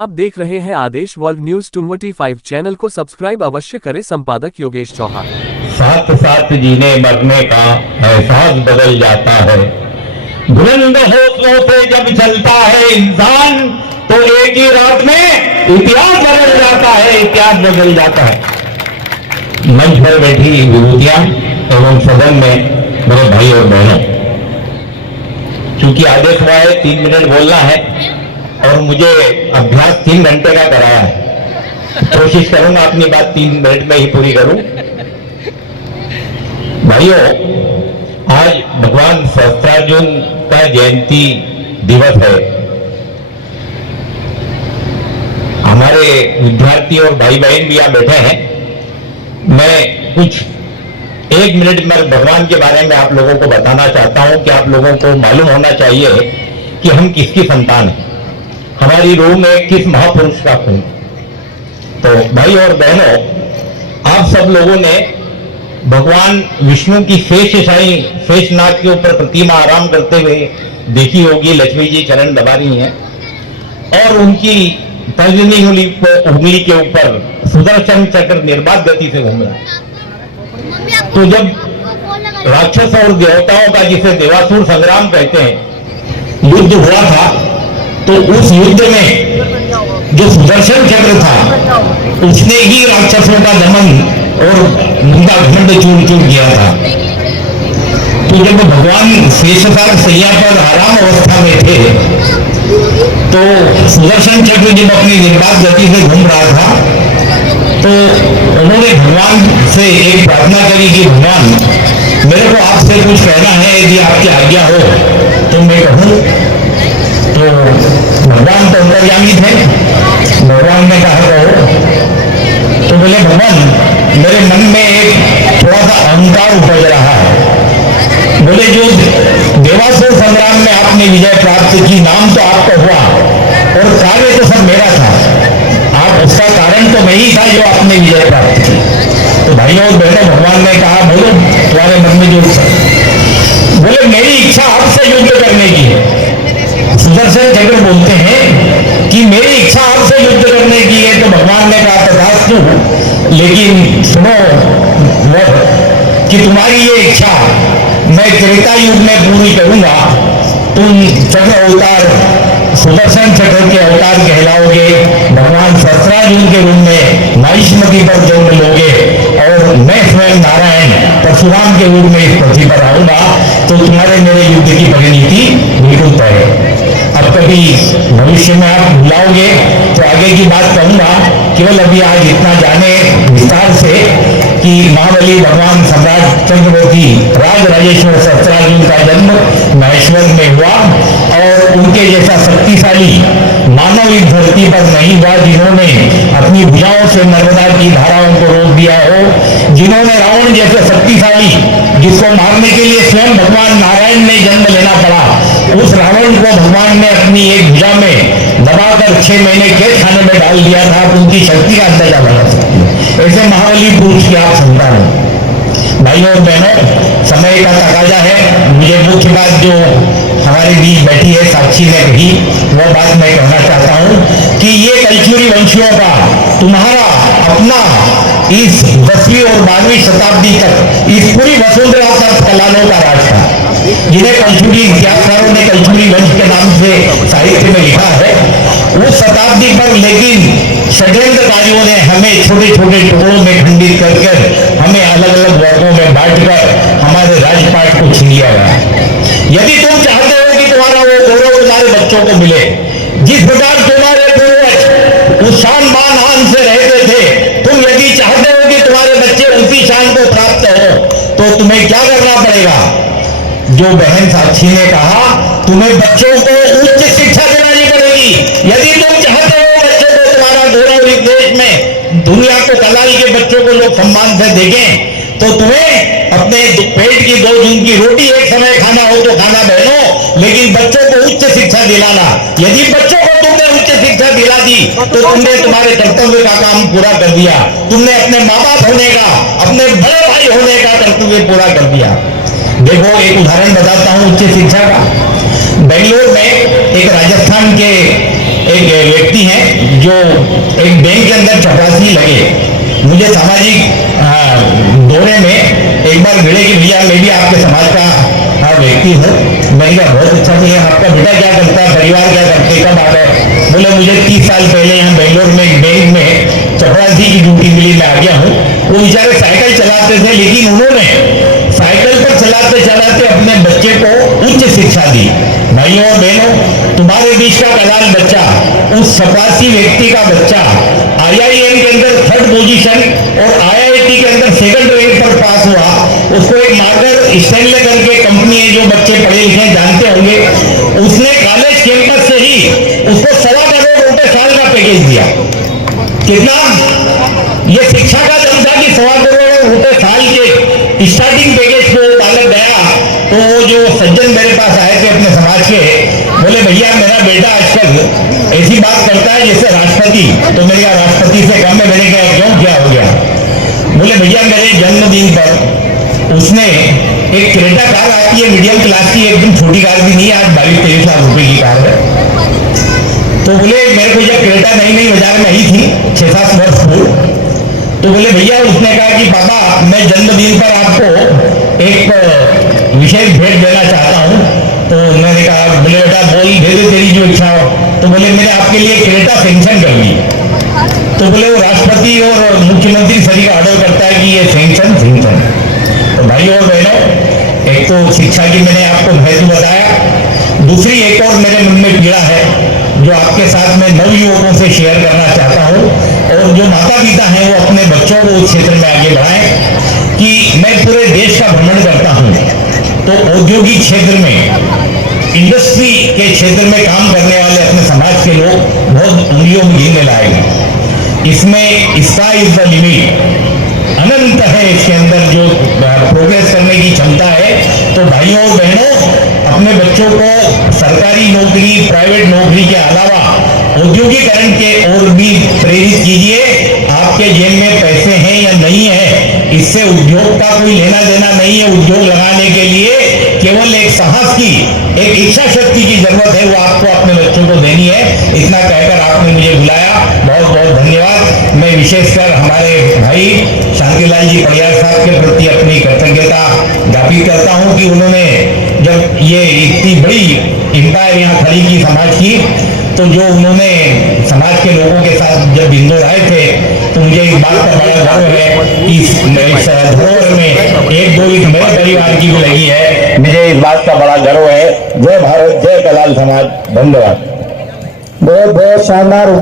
आप देख रहे हैं आदेश वर्ल्ड न्यूज 25 चैनल को सब्सक्राइब अवश्य करें। संपादक योगेश चौहान। साथ साथ जीने मरने का एहसास बदल जाता है। बुलंद हौसलों से जब चलता है इंसान तो एक ही रात में इतिहास बदल जाता है, इतिहास बदल जाता है। मंच पर बैठी विभूतियां एवं सदन में मेरे भाई और बहनों, चूंकि आदेश हुआ है 3 मिनट बोलना है और मुझे अभ्यास 3 घंटे का कराया है, कोशिश करूंगा अपनी बात 3 मिनट में ही पूरी करूं। भाइयों, आज भगवान सहस्त्रार्जुन का जयंती दिवस है। हमारे विद्यार्थी और भाई बहन भी यहां बैठे हैं। मैं कुछ 1 मिनट में भगवान के बारे में आप लोगों को बताना चाहता हूं कि आप लोगों को मालूम होना चाहिए कि हम किसकी संतान हैं, हमारी रूह में किस महापुरुष का खून। तो भाई और बहनों, आप सब लोगों ने भगवान विष्णु की शेषनाग के ऊपर प्रतिमा आराम करते हुए देखी होगी। लक्ष्मी जी चरण दबा रही हैं और उनकी तर्जनी उंगली के ऊपर सुदर्शन चक्र निर्बाध गति से घूम रहा है। तो जब राक्षस और देवताओं का, जिसे देवासुर संग्राम कहते हैं, युद्ध हुआ था, तो उस युद्ध में जो सुदर्शन चक्र था उसने ही राक्षसों का दमन और उनका घमंड चूर चूर किया था। तो जब भगवान शेषनाग सैया पर आराम अवस्था में थे तो सुदर्शन चक्र जब अपनी निर्बाध गति से घूम रहा था तो उन्होंने भगवान से एक प्रार्थना करी कि भगवान, मेरे को आपसे कुछ कहना है, यदि आपकी आज्ञा हो तो मैं कहूं। तो भगवान तो अंतर्यामी थे। भगवान ने कहा कहो। तो बोले, भगवान, मेरे मन में एक थोड़ा सा अहंकार उपज रहा है। बोले, जो देवासुर संग्राम में आपने विजय प्राप्त की, नाम तो आपका हुआ और कार्य तो सब मेरा था। आप उसका कारण तो मैं ही था जो आपने विजय प्राप्त की। तो भाइयों और बहनों, भगवान ने कहा, बोलो तुम्हारे मन में जो, बोले मेरी इच्छा आपसे युद्ध करने की है। सुदर्शन चक्र बोलते हैं कि मेरी इच्छा आपसे युद्ध करने की है। तो भगवान ने कहा, तथास्तु, लेकिन सुनो कि तुम्हारी ये इच्छा मैं त्रेता युग में पूरी करूंगा। तुम चक्र अवतार, सुदर्शन चक्र के अवतार कहलाओगे। भगवान सहस्त्रार्जुन के रूप में महिष्मती पर जन्म लोगे और मैं स्वयं नारायण परशुराम के रूप में इस पृथ्वी पर आऊंगा। तो तुम्हारे मेरे युद्ध की परिणति बिल्कुल तय है। अब कभी भविष्य में आप बुलाओगे तो आगे की बात कहूंगा। केवल अभी आज इतना जाने विस्तार से कि महाबली भगवान सम्राट चंद्रवर्ती राज राजेश्वर सहस्त्रार्जुन का जन्म महेश्वर में हुआ और उनके जैसा शक्तिशाली मानव इस धरती पर नहीं हुआ, जिन्होंने अपनी भुजाओं से नर्मदा की धाराओं को रोक दिया हो, जिन्होंने रावण जैसे शक्तिशाली, जिसको मारने के लिए स्वयं भगवान नारायण ने जन्म लेना पड़ा, उस रावण को भगवान ने अपनी एक भुजा में दबाकर 6 महीने कैद खाने में डाल दिया था। तो उनकी शक्ति का अंदाजा लगा सकती है। ऐसे महाबली पुरुष की आप संतान हो। भाइयों और बहनों, समय का तकाजा है। मुझे मुख्य बात जो हमारे बीच बैठी है साक्षी ने कही, वह बात मैं कहना चाहता हूं कि ये कलचुरी वंशियों का तुम्हारा अपना इस 10वीं और 12वीं शताब्दी तक इस पूरी वसुंधरा तक कलालों का राज था, जिन्हें कलचुरी इतिहासकारों ने कलचुरी वंश के नाम से साहित्य में लिखा है। उस शताब्दी पर लेकिन षड्यंत्रकारियों ने हमें छोटे छोटे टुकड़ों में खंडित कर हमें अलग अलग वर्गों में बांटकर हमारे राजपाट को छीन लिया गया। यदि तुम चाहते हो कि तुम्हारा वो गौरव तुम्हारे बच्चों को मिले, जिस प्रकार तुम्हारे पूर्वज उस शान बान आन से रहते थे, तुम यदि चाहते हो कि तुम्हारे बच्चे उसी शान को प्राप्त हो, तो तुम्हें क्या करना पड़ेगा? जो बहन साक्षी ने कहा, तुम्हें बच्चों को उच्च शिक्षा दिलानी पड़ेगी। यदि तुम चाहते हो बच्चों को तुम्हारा गौरव इस देश में, दुनिया को कलाल के बच्चों को लोग सम्मान से देखें, तो तुम्हें अपने पेट की 2 जून की रोटी एक समय खाना हो तो खाना बहनों, लेकिन बच्चों को उच्च शिक्षा दिलाना। यदि बच्चों को तुमने उच्च शिक्षा दिला दी तो तुमने तुम्हारे कर्तव्य का काम पूरा कर दिया। तुमने अपने माँ बाप होने का, अपने बड़े भाई होने का कर्तव्य पूरा कर दिया। देखो, एक उदाहरण बताता हूं उच्च शिक्षा का। बेंगलोर में एक राजस्थान के एक व्यक्ति हैं एक बैंक के अंदर चपरासी लगे, मुझे सामाजिक दौरे में एक बार मिले कि भैया मैं भी आपके समाज का व्यक्ति हूँ। मैंने कहा बहुत अच्छा भैया, आपका बेटा क्या करता है, परिवार क्या करते, कब आ गए? बोले मुझे 30 साल पहले यहाँ बेंगलोर में एक बैंक में चपरासी की ड्यूटी मिली, मैं आ गया हूँ। वो बेचारे साइकिल चलाते थे, लेकिन उन्होंने साइकिल पर चलाते चलाते अपने बच्चे को उच्च शिक्षा दी। भाइयों और बहनों, तुम्हारे बीच का कलाल बच्चा, उस चपरासी व्यक्ति का बच्चा IIM के अंदर 3rd पोजीशन और IIT के अंदर 2nd रैंक पर पास हुआ। उसको एक मार्गर स्टैनले करके कंपनी है, जो बच्चे पढ़े लिखे जानते होंगे, उसने कॉलेज कैंपस से ही उसको 1.25 करोड़ रुपए साल का पैकेज दिया। कितना? ये शिक्षा का दम था कि 1.25 करोड़ रुपए साल के स्टार्टिंग पैकेज को बालक गया। तो वो जो सज्जन मेरे पास आए थे अपने समाज के, बोले भैया मेरा बेटा आजकल ऐसी बात करता है जैसे राष्ट्रपति। तो मैंने कहा राष्ट्रपति से कम है? मैंने कहा क्यों, क्या हो गया? बोले भैया मेरे जन्मदिन पर उसने एक क्रेटा कार आती है मीडियम क्लास की, एकदम छोटी कार भी नहीं है, आज 22-23 लाख रुपए की कार है। तो बोले मेरे को जब क्रेटा नई नई बाजार में आई थी 6-7 वर्ष पूर्व, तो बोले भैया उसने कहा कि पापा मैं जन्मदिन पर आपको एक विशेष भेंट देना चाहता हूं। तो मैंने कहा बोले बेटा बोल, दे दे तेरी जो इच्छा हो। तो बोले मैंने आपके लिए क्रेटा सैंक्शन कर दी। तो बोले वो राष्ट्रपति और मुख्यमंत्री सभी का ऑर्डर करता है कि ये सैंक्शन। तो भाइयों और बहनों, एक तो शिक्षा की मैंने आपको महत्व बताया, दूसरी एक और मेरे मन में पीड़ा है जो आपके साथ में नवयुवकों से शेयर करना चाहता हूं, और जो माता पिता हैं वो अपने बच्चों को उस क्षेत्र में आगे बढ़ाएं कि मैं पूरे देश का भ्रमण करता हूं, तो औद्योगिक क्षेत्र में, इंडस्ट्री के क्षेत्र में काम करने वाले अपने समाज के लोग बहुत उंगलियों में गिनने लायक। इसमें स्काई इज द लिमिट, अनंत है इसके अंदर जो प्रोग्रेस करने की क्षमता है। तो भाइयों और बहनों, अपने बच्चों को सरकारी नौकरी, प्राइवेट नौकरी के अलावा औद्योगिकरण के और भी प्रेरित कीजिए। आपके जेब में पैसे हैं या नहीं है, इससे उद्योग का कोई लेना देना नहीं है। उद्योग लगाने के लिए केवल एक साहस की, एक इच्छा शक्ति की जरूरत है, वो आपको अपने बच्चों को देनी है। इतना कहकर आपने मुझे बुलाया, बहुत बहुत धन्यवाद। मैं विशेषकर हमारे भाई शांतिलाल जी पड़ियार साहब के प्रति अपनी कृतज्ञता ज्ञापित करता हूं कि उन्होंने जब ये इतनी बड़ी एम्पायर यहाँ खड़ी की समाज की, तो जो उन्होंने समाज के लोगों के साथ जब इंदौर आए थे, तो मुझे इस बात का बड़ा गर्व है कि इस धरोहर में 1-2 मेरे परिवार की भी लगी है। मुझे इस बात का बड़ा गर्व है। जय भारत, जय कलाल समाज। धन्यवाद। बहुत बहुत शानदार।